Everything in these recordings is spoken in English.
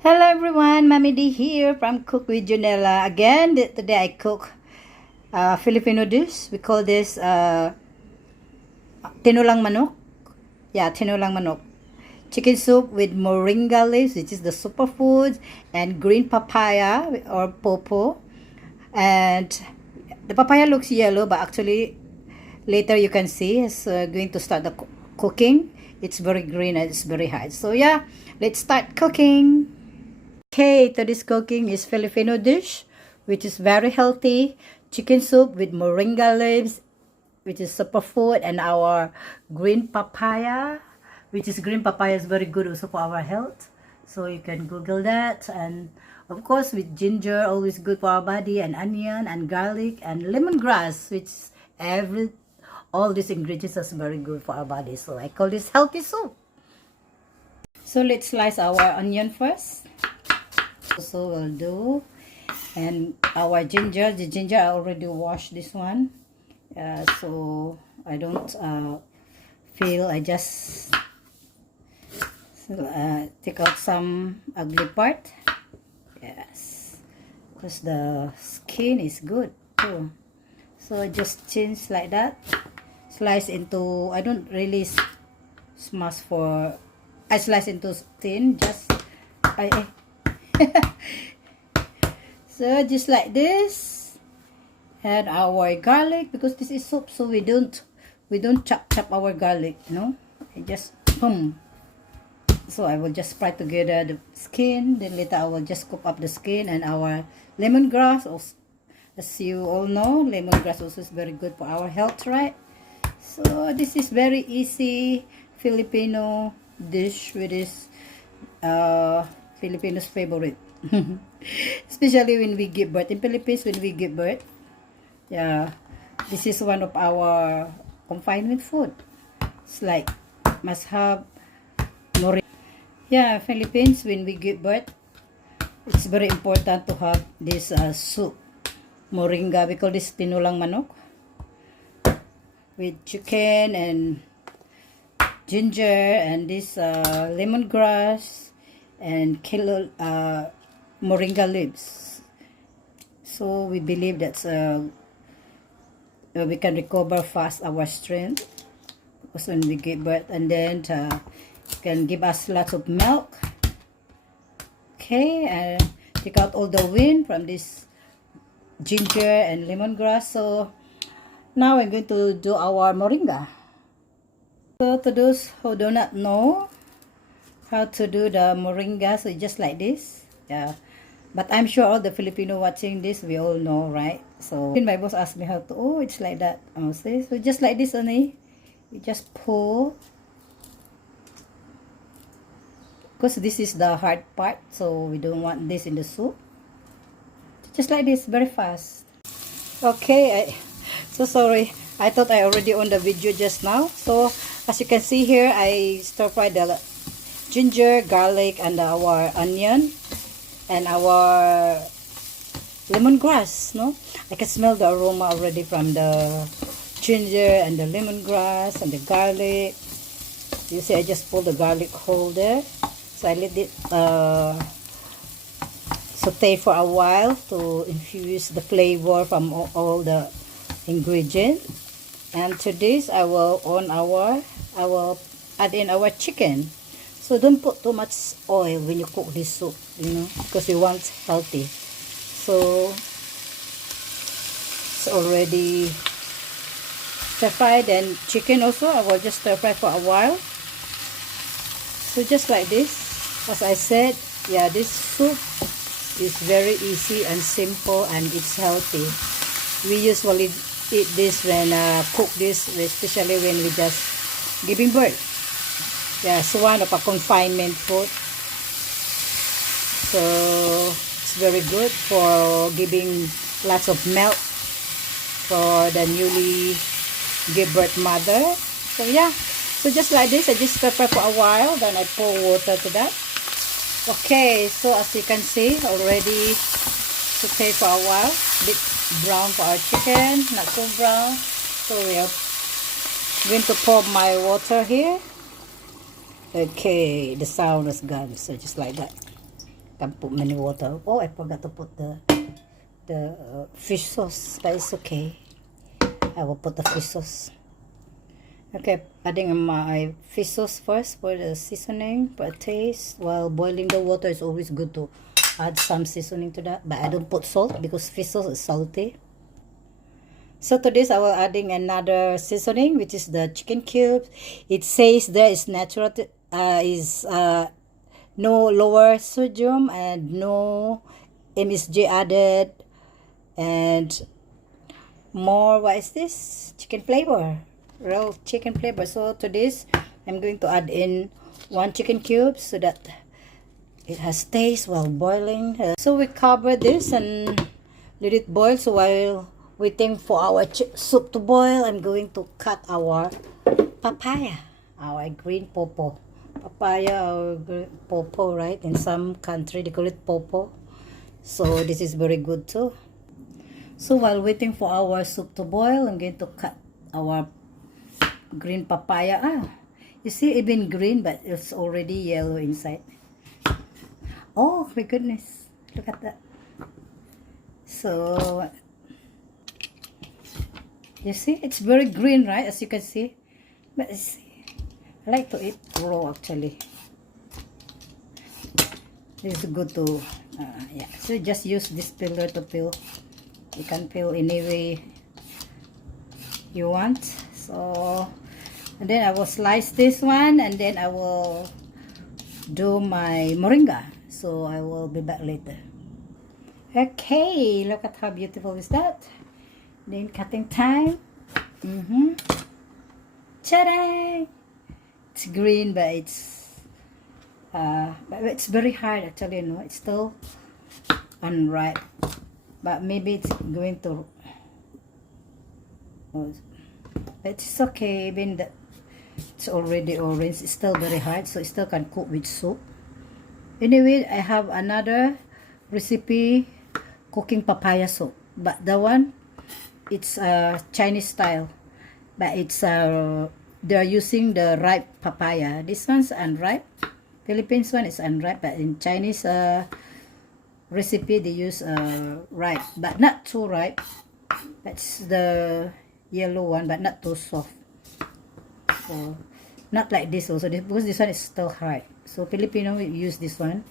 Hello everyone, Mommy D here from Cook with Dionela. Again, today I cook Filipino dish. We call this Tinulang Manok. Yeah, Tinulang Manok. Chicken soup with Moringa leaves, which is the superfood, and green papaya or popo. And the papaya looks yellow, but actually later you can see it's going to start the cooking. It's very green and it's very hot. So yeah, let's start cooking. Okay, today's cooking is Filipino dish, which is very healthy. Chicken soup with moringa leaves, which is superfood, and our green papaya, which is green papaya is very good also for our health. So you can Google that. And of course with ginger, always good for our body, and onion and garlic and lemongrass, which all these ingredients are very good for our body. So I call this healthy soup. So let's slice our onion first. Also will do, and our ginger. The ginger I already washed this one, so I don't feel. I just take out some ugly part. Yes, because the skin is good too. So just change like that. Slice into. I don't really smash for. I slice into thin. Just so just like this. And our garlic, because this is soup, so we don't chop our garlic, I just so I will just fry together the skin, then later I will just cook up the skin. And our lemongrass also, as you all know, lemongrass also is very good for our health, right? So this is very easy Filipino dish, which is Filipinos favorite. Especially when we give birth. In Philippines, when we give birth, yeah, this is one of our confinement food. It's like must have Moringa. Yeah, Philippines, when we give birth, it's very important to have this soup, Moringa. We call this Tinulang Manok, with chicken and ginger and this lemongrass and moringa leaves. So we believe that we can recover fast our strength also when we give birth, and then can give us lots of milk. Okay, and take out all the wind from this ginger and lemongrass. So now I'm going to do our moringa. So to those who do not know how to do the moringa, so just like this, yeah, but I'm sure all the Filipino watching this, we all know, right? So my boss asked me how to, it's like that, say. So just like this only, you just pull, because this is the hard part, so we don't want this in the soup. Just like this, very fast. Okay, so sorry, I thought I already on the video just now. So as you can see here, I stir fry the ginger, garlic, and our onion and our lemongrass. I can smell the aroma already from the ginger and the lemongrass and the garlic. You see, I just pulled the garlic whole there, so I let it saute for a while to infuse the flavor from all the ingredients. And to this, I will add in our chicken. So don't put too much oil when you cook this soup, because we want healthy. So it's already stir fried, and chicken also I will just stir fry for a while. So just like this, as I said, yeah, this soup is very easy and simple, and it's healthy. We usually eat this when cook this, especially when we just giving birth. Yeah, it's one of a confinement food. So it's very good for giving lots of milk for the newly give birth mother. So yeah, so just like this, I just stir fry for a while, then I pour water to that. Okay, so as you can see, already saute for a while, a bit brown for our chicken, not so brown. So we are going to pour my water here. Okay, the sound is gone, so just like that. Can't put many water. Oh, I forgot to put the fish sauce, but it's okay. I will put the fish sauce. Okay, adding my fish sauce first for the seasoning, for a taste. While boiling the water, it's always good to add some seasoning to that. But I don't put salt because fish sauce is salty. So to this, I will adding another seasoning, which is the chicken cubes. It says there is natural, no lower sodium and no MSG added, and more, what is this? Chicken flavor, raw chicken flavor. So to this, I'm going to add in 1 chicken cube so that it has taste while boiling. So we cover this and let it boil. So while waiting for our soup to boil, I'm going to cut our papaya, our green pawpaw. Papaya or pawpaw, right? In some country they call it pawpaw. So this is very good too. So while waiting for our soup to boil, I'm going to cut our green papaya. You see, it's been green, but it's already yellow inside. Oh my goodness, look at that. So you see, it's very green, right? As you can see. But I like to eat raw actually. This is good to, yeah. So just use this peeler to peel. You can peel any way you want. So, and then I will slice this one, and then I will do my moringa. So I will be back later. Okay, look at how beautiful is that. Then cutting time. Ta-da! It's green, but it's very hard actually. You know, it's still unripe. But maybe it's going to. It's okay, even that it's already orange. It's still very hard, so it still can cook with soup. Anyway, I have another recipe cooking papaya soup, but the one it's Chinese style, but it's they're using the ripe papaya. This one's unripe. Philippines one is unripe, but in Chinese recipe they use ripe, but not too ripe. That's the yellow one, but not too soft. So not like this also, because this one is still hard. So Filipino use this one,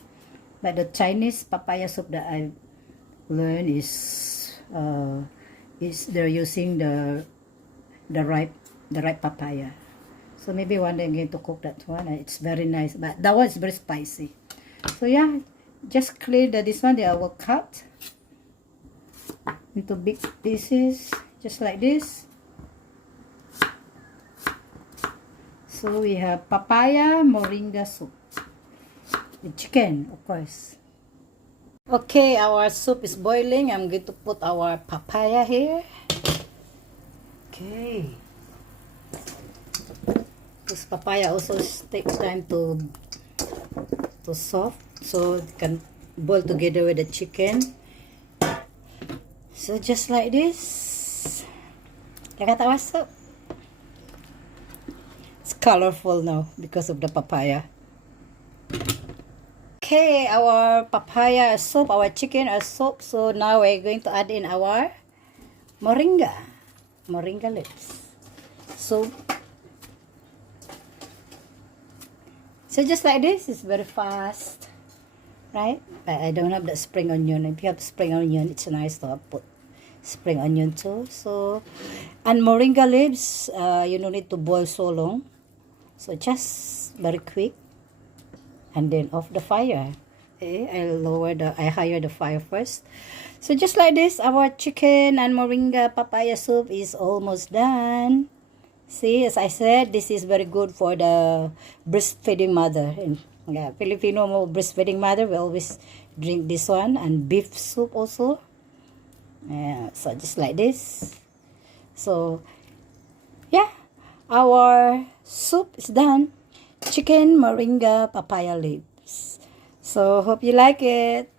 but the Chinese papaya soup that I learned is they're using the ripe papaya. So maybe one day I'm going to cook that one. It's very nice, but that one is very spicy. So yeah, just clear this one. I will cut into big pieces, just like this. So we have papaya moringa soup with chicken, of course. Okay, our soup is boiling. I'm going to put our papaya here. Okay. This papaya also takes time to soft, so it can boil together with the chicken. So just like this. Look at our soup. It's colorful now because of the papaya. Okay, our papaya soup, our chicken soup. So now we're going to add in our moringa leaves. So just like this, it's very fast, right? I don't have the spring onion. If you have spring onion, it's nice to put spring onion too. So, and moringa leaves, you don't need to boil so long. So just very quick, and then off the fire. Okay, I higher the fire first. So just like this, our chicken and moringa papaya soup is almost done. See, as I said, this is very good for the breastfeeding mother. And yeah, Filipino breastfeeding mother will always drink this one, and beef soup also. So just like this. So yeah, our soup is done. Chicken moringa papaya leaves. So hope you like it.